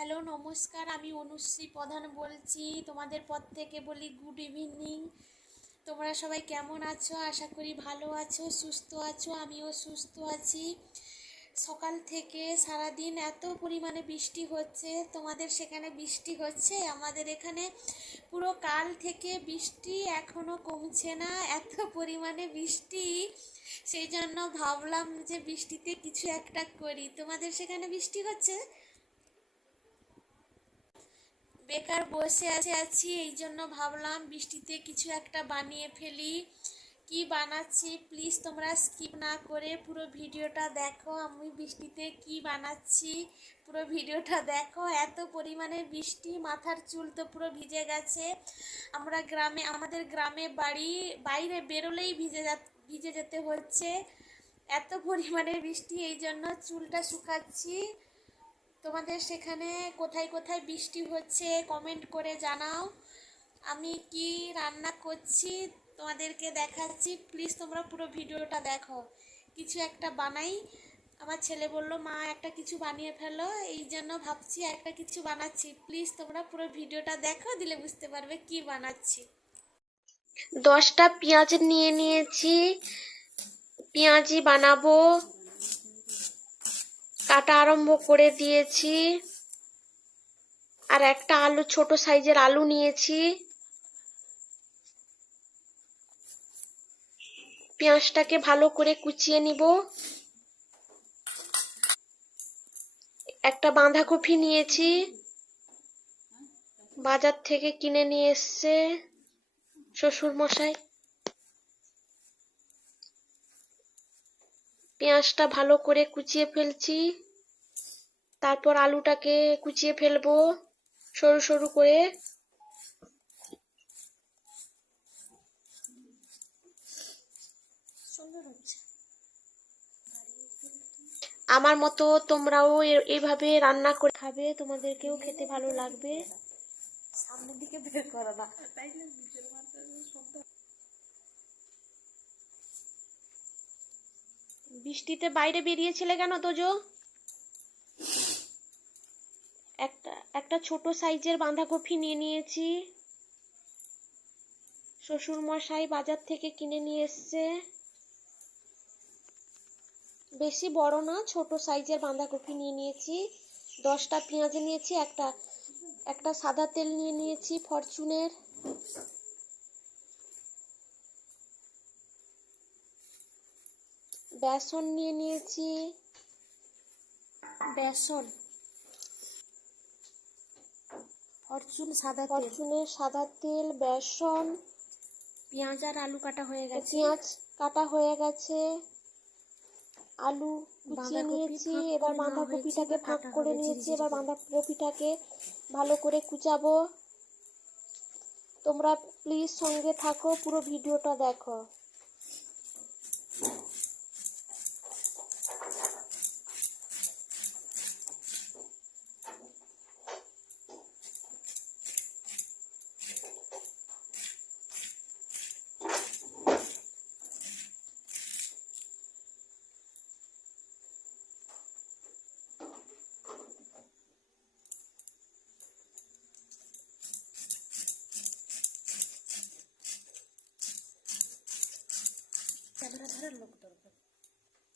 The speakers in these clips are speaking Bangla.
হ্যালো, নমস্কার। আমি অনুশ্রী প্রধান বলছি, তোমাদের পর থেকে বলি গুড ইভিনিং তোমরা সবাই কেমন আছো? আশা করি ভালো আছো, সুস্থ আছো, আমিও সুস্থ আছি। সকাল থেকে সারাদিন এত পরিমাণে বৃষ্টি হচ্ছে, তোমাদের সেখানে বৃষ্টি হচ্ছে? আমাদের এখানে পুরো কাল থেকে বৃষ্টি এখনও কমছে না, এত পরিমাণে বৃষ্টি। সেই জন্য ভাবলাম যে বৃষ্টিতে কিছু একটা করি। তোমাদের সেখানে বৃষ্টি হচ্ছে? বেকার বসে আছে আছি এই জন্য ভাবলাম বৃষ্টিতে কিছু একটা বানিয়ে ফেলি। কি বানাচ্ছি? প্লিজ তোমরা স্কিপ না করে পুরো ভিডিওটা দেখো, আমি বৃষ্টিতে কি বানাচ্ছি? পুরো ভিডিওটা দেখো, এত পরিমাণে বৃষ্টি, মাথার চুল তো পুরো ভিজে গেছে। আমরা গ্রামে, আমাদের গ্রামে বাড়ি, বাইরে বেরোলেই ভিজে যা, ভিজে যেতে হচ্ছে। এত পরিমাণে বৃষ্টি এই জন্য চুলটা শুকাচ্ছি। তোমাদের সেখানে কোথায় কোথায় বৃষ্টি হচ্ছে? কমেন্ট করে জানাও। আমি কি রান্না করছি তোমাদেরকে দেখাচ্ছি। প্লিজ তোমরা পুরো ভিডিওটা দেখো। কিছু একটা বানাই। আমার ছেলে বলল, মা, একটা কিছু বানিয়ে ফেলো। এই জন্য ভাবছি একটা কিছু বানাচ্ছি। প্লিজ তোমরা পুরো ভিডিওটা দেখো, দিলে বুঝতে পারবে কি বানাচ্ছি। দশটা পেঁয়াজ নিয়ে নিয়েছি। পেঁয়াজি বানাবো। কাটা আরম্ভ করে দিয়েছি। আর একটা আলু, ছোট সাইজের আলু নিয়েছি। পেঁয়াজটাকে ভালো করে কুচিয়ে নিব। একটা বাঁধাকপি নিয়েছি। বাজার থেকে কিনে নিয়ে এসছে শ্বশুর মশাই পেঁয়াজটা ভালো করে কুচিয়ে ফেলছি। তারপর আলুটাকে কুচিয়ে ফেলব সরু সরু করে। আমার মতো তোমরাও এইভাবে রান্না করে খাবে, তোমাদেরকেও খেতে ভালো লাগবে। সামনের দিকে বের করো না। বৃষ্টিতে বাইরে বেরিয়েছিলে কেন তোজো? একটা একটা ছোট সাইজের বাঁধাকপি নিয়ে নিয়েছি। শ্বশুর মশাই বাজার থেকে কিনে নিয়ে এসছে। বেশি বড় না, ছোট সাইজের বাঁধাকপি নিয়ে নিয়েছি। দশটা পেঁয়াজ নিয়েছি, একটা একটা সাদা তেল নিয়ে নিয়েছি ফরচুনের। বেসন নিয়ে নিয়েছি। বেসন? ফরচুন সাদা তেল। ফরচুনের সাদা তেল বেসন। পেঁয়াজ আর আলু কাটা হয়ে গেছে। পেঁয়াজ কাটা হয়ে গেছে। আলু কুচিয়ে নিয়েছি। এবার বাঁধাকপিটাকে ফাঁক করে নিয়েছি। এবার বাঁধাকপিটাকে ভালো করে কুচাবো। তোমরা প্লিজ সঙ্গে থাকো পুরো ভিডিওটা দেখো।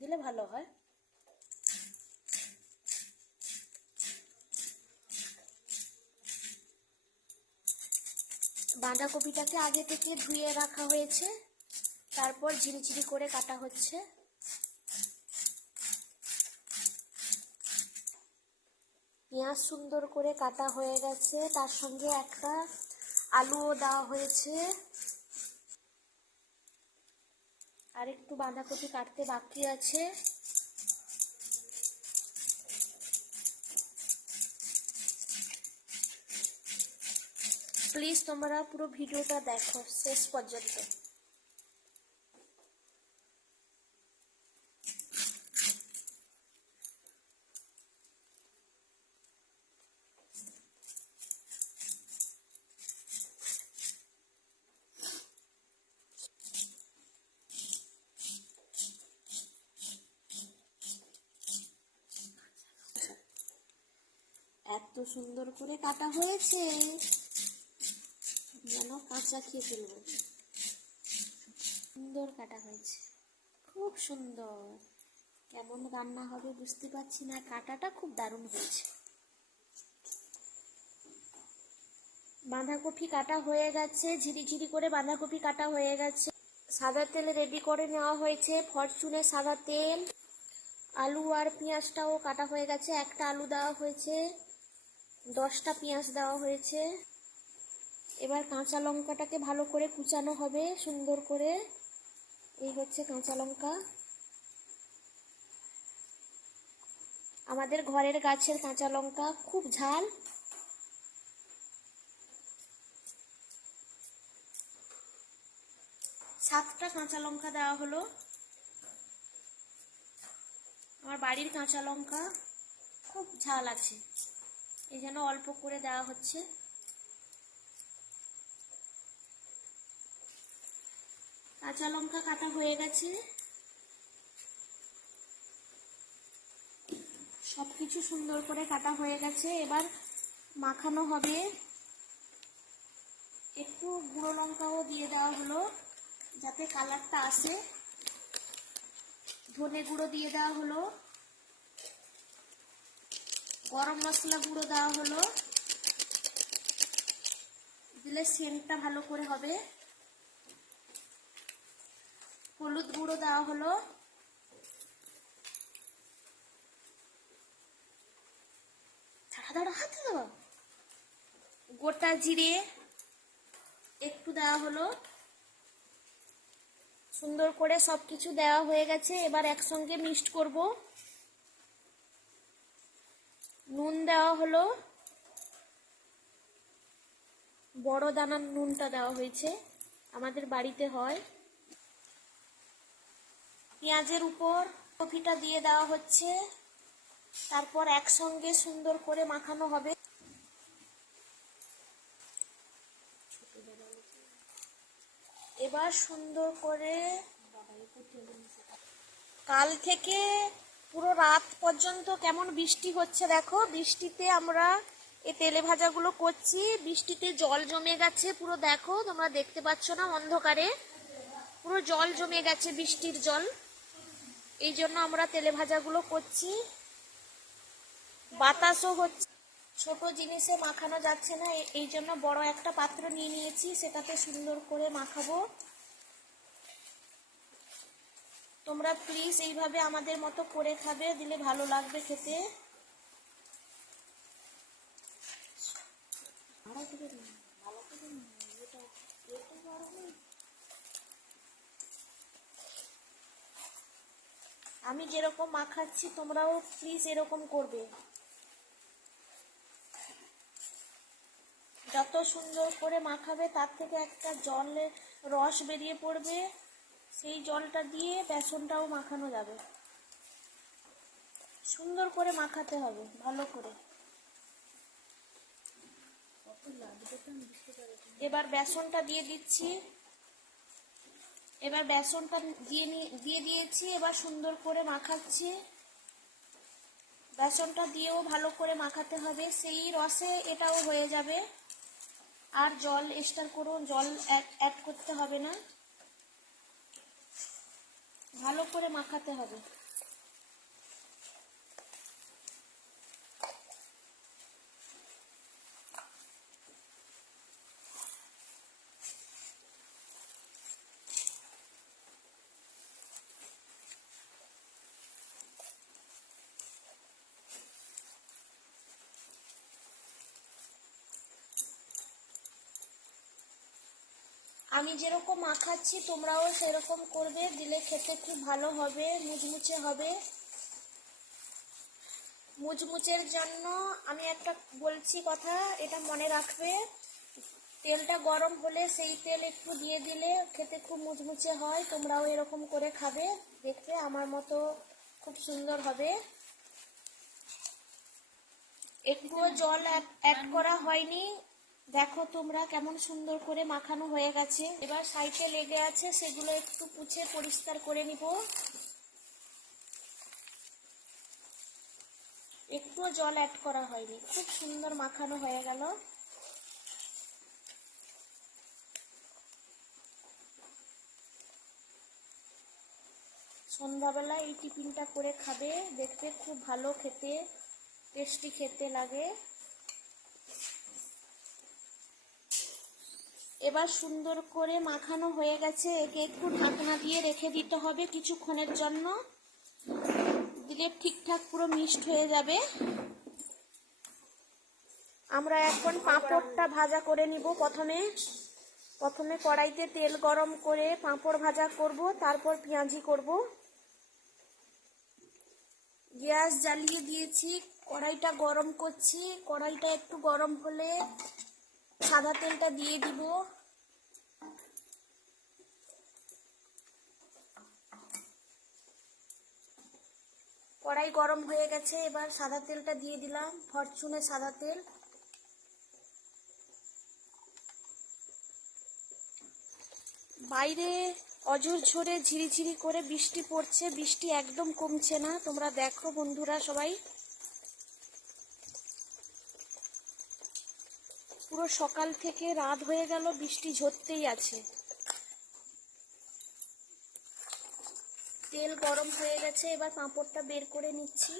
দিলে ভালো হয়। বাঁধাকপিটাকে আগে থেকে ধুয়ে রাখা হয়েছে, তারপর ঝিরিঝিরি করে কাটা হচ্ছে। পেঁয়াজ সুন্দর করে কাটা হয়ে গেছে, তার সঙ্গে একটা আলুও দেওয়া হয়েছে। আর একটু বাঁধাকপি কাটতে বাকি আছে। প্লিজ তোমরা পুরো ভিডিওটা দেখো শেষ পর্যন্ত। সুন্দর করে কাটা হয়েছে, যেন কাঁচা খেয়ে ফেলব। সুন্দর কাটা হয়েছে, খুব সুন্দর। কেমন রান্না হবে বুঝতে পারছি না, কাটাটা খুব দারুণ হয়েছে। বাঁধাকপি কাটা হয়ে গেছে, ঝিরিঝিরি করে বাঁধাকপি কাটা হয়ে গেছে। সাদা তেল রেডি করে নেওয়া হয়েছে ফরচুনের সাদা তেল। আলু আর পেঁয়াজটাও কাটা হয়ে গেছে, একটা আলু দেওয়া হয়েছে। দশটা পেঁয়াজ দেওয়া হয়েছে। এবার কাঁচা লঙ্কাটাকে ভালো করে কুচানো হবে সুন্দর করে। এই হচ্ছে কাঁচা লঙ্কা। আমাদের ঘরের গাছের কাঁচা লঙ্কা খুব ঝাল। সাতটা কাঁচা লঙ্কা দেওয়া হলো। আমার বাড়ির কাঁচা লঙ্কা খুব ঝাল আছে। এই জন্য অল্প করে দেওয়া হচ্ছে। কাঁচা লঙ্কা কাটা হয়ে গেছে। সব কিছু সুন্দর করে কাটা হয়ে গেছে। এবার মাখানো হবে। একটু গুঁড়ো লঙ্কাও দিয়ে দেওয়া হলো, যাতে কালারটা আসে। ধনে গুঁড়ো দিয়ে দেওয়া হলো। গরম মশলা গুঁড়ো দেওয়া হলো। দিলে সেন্টটা ভালো করে হবে। হলুদ গুঁড়ো দেওয়া হলো। হাতে দেওয়া গোটা জিরে একটু দেওয়া হলো। সুন্দর করে সব কিছু দেওয়া হয়ে গেছে। এবার একসঙ্গে মিক্সড করব। নুন দেওয়া হলো। বড় দানার নুনটা দেওয়া হয়েছে। আমাদের বাড়িতে হয়। পেঁয়াজের উপর কপিটা দিয়ে দেওয়া হচ্ছে। তারপর একসঙ্গে সুন্দর করে মাখানো হবে। এবার সুন্দর করে কাল থেকে পুরো রাত পর্যন্ত কেমন বৃষ্টি হচ্ছে দেখো। বৃষ্টিতে আমরা এই তেলে ভাজাগুলো করছি। বৃষ্টিতে জল জমে গেছে পুরো দেখো, তোমরা দেখতে পাচ্ছ না অন্ধকারে। পুরো জল জমে গেছে বৃষ্টির জল। এই জন্য আমরা তেলে ভাজাগুলো করছি। বাতাসও হচ্ছে। ছোট জিনিসে মাখানো যাচ্ছে না এই জন্য বড় একটা পাত্র নিয়ে নিয়েছি, সেটাতে সুন্দর করে মাখাবো। তোমরা প্লিজ এইভাবে আমাদের মতো করে খাবে, দিলে ভালো লাগবে খেতে। আমি যেরকম মাখাচ্ছি, তোমরাও প্লিজ এরকম করবে। যত সুন্দর করে মাখাবে, তার থেকে একটা জলের রস বেরিয়ে পড়বে। সেই জলটা দিয়ে বেসনটাও মাখানো যাবে। সুন্দর করে মাখাতে হবে, ভালো করে। এবার বেসনটা দিয়ে দিচ্ছি। এবার বেসনটা দিয়ে দিয়ে দিয়েছি, এবার সুন্দর করে মাখাচ্ছি। বেসনটা দিয়েও ভালো করে মাখাতে হবে, সেই রসে এটাও হয়ে যাবে। আর জল এক্সট্রা করো জল অ্যাড করতে হবে না। ভালো করে মাখাতে হবে। আমি যেরকম মাখাচ্ছি তোমরাও সেরকম করবে। দিলে খেতে খুব ভালো হবে, মুচমুচে হবে। মুচমুচের জন্য আমি একটা বলছি কথা, এটা মনে রাখবে। তেলটা গরম হলে সেই তেল একটু দিয়ে দিলে খেতে খুব মুচমুচে হয়, তোমরাও এরকম করে খাবে। দেখবে আমার মতো খুব সুন্দর হবে। একটুও জল অ্যাড করা হয়নি। দেখো তোমরা কেমন সুন্দর করে মাখানো হয়ে গেছে। এবার সাইডে লেগে আছে, সেগুলো একটু পুছে পরিষ্কার করে নিব। একটুও জল অ্যাড করা হয়নি, খুব সুন্দর মাখানো হয়ে গেল। সন্ধ্যাবেলা এই টিফিনটা করে খাবে, দেখতে খুব ভালো খেতে, টেস্টি খেতে লাগে। এবার সুন্দর করে মাখানো হয়ে গেছে। একে একটু ঢাকনা দিয়ে রেখে দিতে হবে কিছুক্ষণের জন্য। দিলে ঠিকঠাক পুরো মিক্সড হয়ে যাবে। আমরা এখন পাঁপড়টা ভাজা করে নিব প্রথমে। প্রথমে কড়াইতে তেল গরম করে পাঁপড় ভাজা করব, তারপর পেঁয়াজি করব। গ্যাস জ্বালিয়ে দিয়েছি, কড়াইটা গরম করছি। কড়াইটা একটু গরম হলে সাদা তেলটা দিয়ে দিব। কড়াই গরম হয়ে গেছে, এবার সাদা তেলটা দিয়ে দিলাম, ফরচুনে সাদা তেল। বাইরে অজর ঝরে ঝিরিঝিরি করে বৃষ্টি পড়ছে, বৃষ্টি একদম কমছে না, তোমরা দেখো বন্ধুরা সবাই। পুরো সকাল থেকে রাত হয়ে গেল, বৃষ্টি ঝরতেই আছে। তেল গরম হয়ে গেছে, এবার পাঁপড়টা বের করে নিচ্ছি।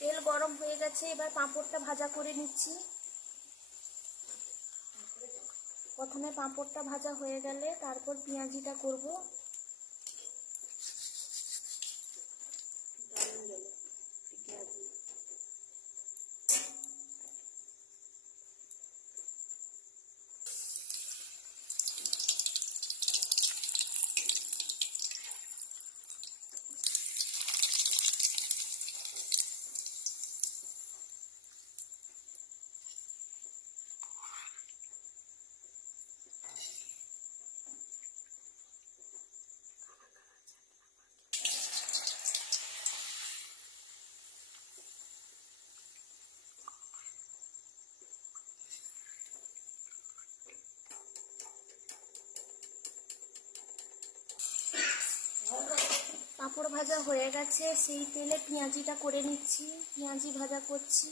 তেল গরম হয়ে গেছে, এবার পাঁপড়টা ভাজা করে নিচ্ছি। প্রথমে পাঁপড়টা ভাজা হয়ে গেলে তারপর পেঁয়াজিটা করব পাঁপড় ভাজা হয়ে গেছে সেই তেলে পেঁয়াজিটা করে নিচ্ছি পেঁয়াজি ভাজা করছি।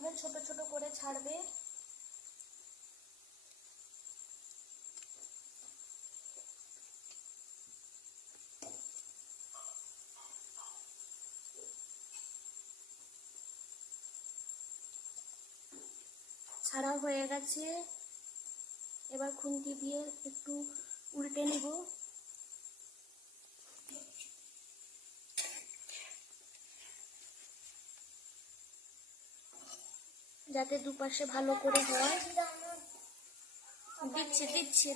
এইভাবে ছোট ছোট করে ছাড়বে। ছাড়া হয়ে গেছে। এবার খুন্তি দিয়ে একটু উল্টে নিব। যাতে দুপাশে ভালো করে হয়। দিচ্ছে দিচ্ছে।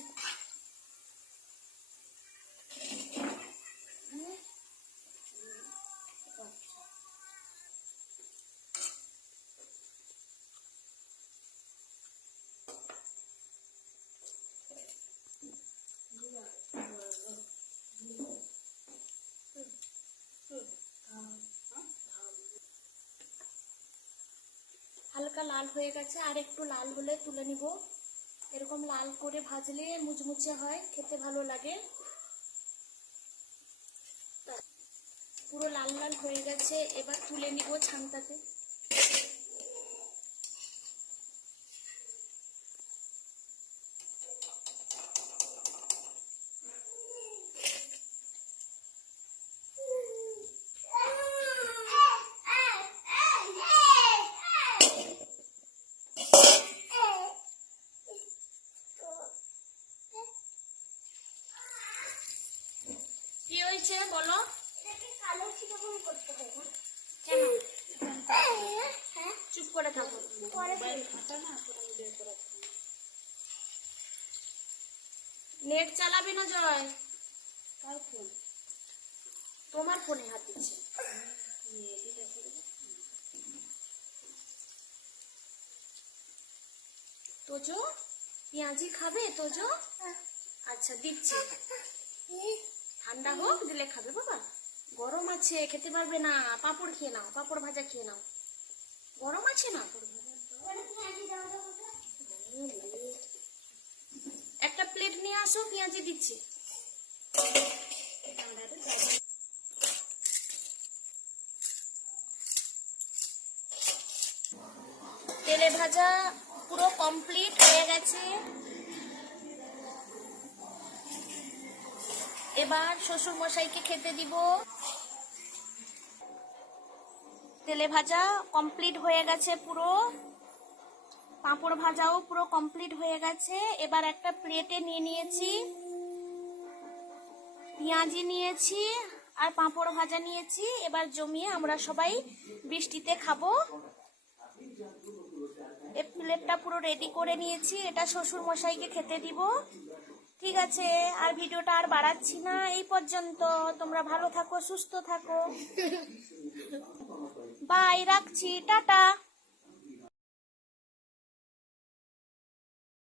হালকা লাল হয়ে গেছে, আর একটু লাল হলে তুলে নিব। এরকম লাল করে ভাজলে মুচমুচে হয়, খেতে ভালো লাগে। পুরো লাল লাল হয়ে গেছে, এবার তুলে নিব ছানটাতে হচ্ছে বলো কালো কীরকম করতে হবে কেন চুপ করে থাকো নেট চালাবে না জয়? তোমার ফোনে হাত দিচ্ছে। তোজো পেঁয়াজি খাবে তোজো? আচ্ছা দিচ্ছি। ঠান্ডা হোক দিলে খাবে বাবা। গরম আছে খেতে পারবে না। পাপড় খেয়ে নাও পাপড় ভাজা খেয়ে নাও। গরম আছে না? একটা প্লেট নিয়ে আসো, পেঁয়াজি দিচ্ছি। তেলে ভাজা পুরো কমপ্লিট হয়ে গেছে। এবার শ্বশুর মশাইকে খেতে দিব। তেলে ভাজা কমপ্লিট হয়ে গেছে পুরো। পাঁপড় ভাজাও পুরো কমপ্লিট হয়ে গেছে। এবার একটা প্লেটে নিয়ে নিয়েছি। পেঁয়াজি নিয়েছি আর পাঁপড় ভাজা নিয়েছি। এবার জমিয়ে আমরা সবাই বৃষ্টিতে খাব। প্লেটটা পুরো রেডি করে নিয়েছি। এটা শ্বশুর মশাইকে খেতে দিব। ঠিক আছে, আর ভিডিওটা আর বাড়াচ্ছি না। এই পর্যন্ত তোমরা ভালো থাকো, সুস্থ থাকো। বাই রাখছি টাটা।